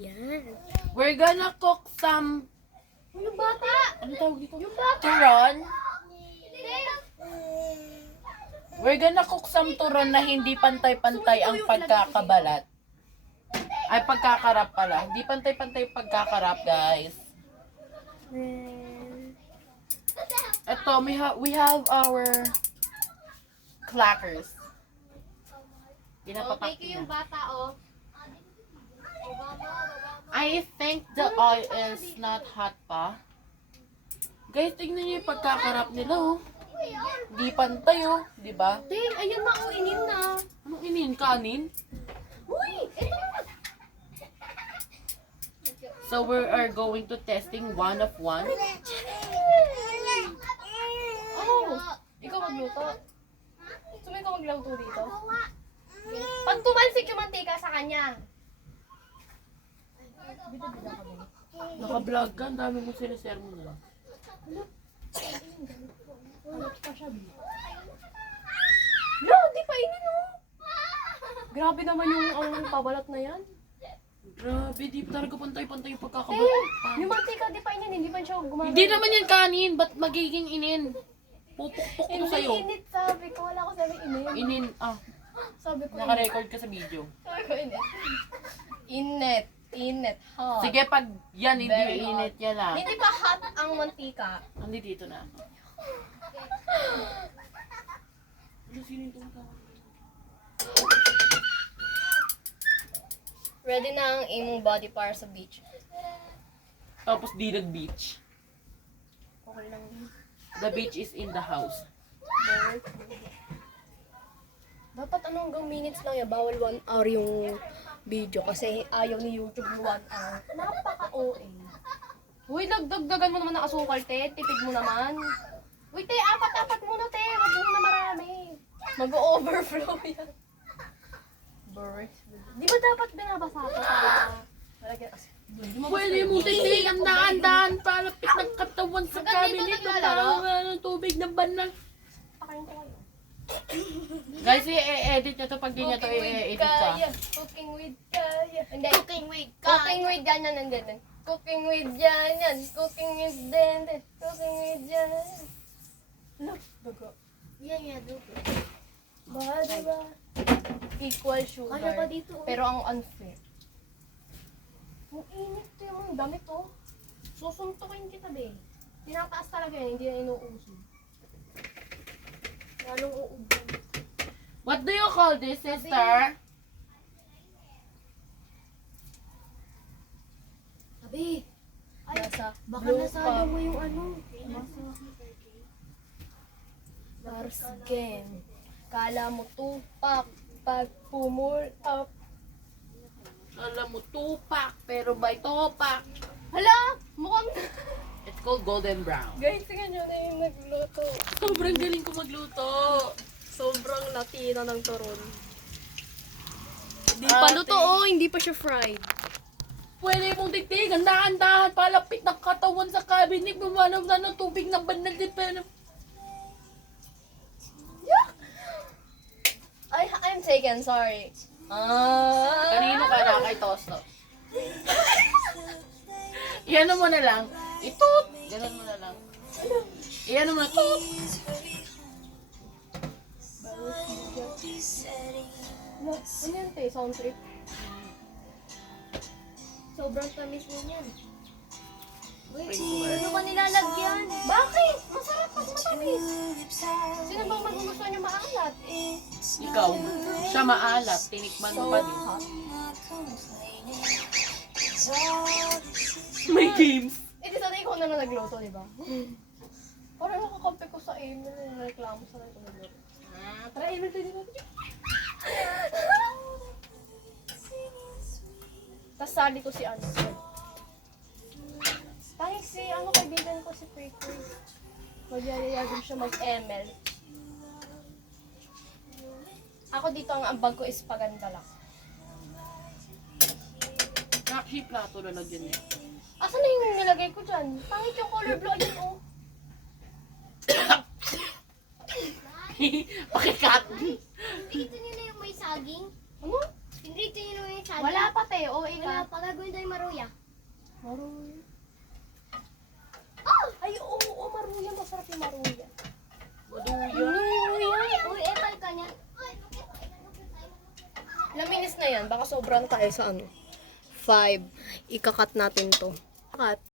Yan. We're gonna cook some... Ano bata? Ano tawag dito? Yung bata. Turon. We're gonna cook some turon na hindi pantay-pantay ang pagkakabalat. Ay, pagkakarap pala. Hindi pantay-pantay yung pagkakarap, guys. Ito, we have our clackers. Pinapapak Okay, yung bata, oh. I think the oil is not hot pa. Guys, tingnan niyo yung pagkakarap nila, oh. Di pantay, oh. Di ba? Ding, ayun na, oh, inin na. Anong inin? Kanin? Uy, ito na. So we are going to testing one of one. Oh, ikaw magluto. Gusto mo ikaw magluto dito? Pag tumalsik yung mantika sa kanya. Naka-vlog ka, ang dami mo sinishare mo na. No, di pa inin, oh. Grabe naman yung ang pabalat na yan. Grabe, di talaga pantay-pantay yung Hey, pagkakabalat. yung mantika, di pa inin, hindi pa siya gumagana. Hindi naman yan kanin, ba't magiging inin? Pupukpuk ko Hindi sa'yo. init, sabi ko. Wala ko sabi inin. Inin, Sabi ko init. naka-record ka sa video. Sabi ko init. Init. Init. Hot. Sige, pag yan, hindi Very init yan lang. Hindi pa hot ang mantika. Hindi dito na. Ano, sino yung tumatawag? Ready na ang imong body para sa beach. Tapos di nag-beach. Okay lang. The beach is in the house. Dapat ano hanggang minutes lang yan. Bawal 1 hour yung video kasi ayaw ni YouTube yung 1 hour. Napaka-OA. Uy, dagdagan mo naman ng asukal, te. Tipid mo naman. Uy, te, apat-apat muna, te. Wag mo na marami. Mag-overflow yan. Di ba dapat binabasa ito para malagyan asin? Pwede mo tingin ang daan-daan palapit ng katawan sa Hanggang dito cabinet ng naglalaro? ng tubig ng banal. Pakain ko kayo. Guys, i-edit nyo to pag di nyo to i-edit sa. Cooking with Kaya. Hindi. Cooking with Kaya. Cooking with ganyan nandiyan. Cooking with ganyan. Cooking with dente. Cooking with ganyan. Look, dugo. Yan, dugo. Ba, diba? Equal sugar. Ano pa dito? Pero ang unfair. Ang init to yung damit to. Susuntukin kita, be. Tinataas talaga yan, hindi na inuuso. Lalong uubo. What do you call this, sister? Sabi, Ay, nasa baka blue nasalo cup. mo yung ano. Mars game. Kala mo tupak pag pumul up. Alam mo, tupak, pero by topak. Hala! Mukhang... It's called golden brown. Guys, ganyan na yung nagluto. Sobrang galing ko magluto. Sobrang Latino ng turon. Hindi Ate. pa luto, oh. Hindi pa siya fried. Pwede mong titigan, dahan-dahan, palapit ng katawan sa cabinet, bumanaw na ng tubig ng banal din, pero... I'm taken, sorry. Kanino ka na kay Tosto? Iyan mo na lang. Itut! Ganun mo na lang. Iyan mo na. Tut! Ano yan, te? Sound trip? Sobrang tamis mo niyan. Sprinkler. Ano ka nilalagyan? Bakit? Masarap pag matamis. Sino bang magugustuhan niyo maalat? Ikaw, siya maalat. Tinikman mo pa din. hot. May games. Eh, di sana ikaw na lang nagluto, di ba? Parang nakakampi ko sa email na reklamo sa ito nagluto. Tara, email tayo dito. Tapos sali ko si ano. Kahit si ano kaibigan ko si Quaker. Magyayagin siya mag-ML. Ako dito ang ambag ko is paganda lang. Nakshi plato na lagyan niya. Asan na yung nilagay ko dyan? Pangit yung color blue. Ayun, oh. Pakikat. Dito niyo na yung may saging. Ano? Dito niyo na yung saging. Wala pa, te. O, Wala ika. pala. gawin tayo maruya. Maruya. Ay, oo, maruya. Masarap yung maruya. Maruya. Uy, epal ka niya. Ilang minutes na yan? Baka sobrang tayo sa ano. 5. Ikakat natin to. Cut.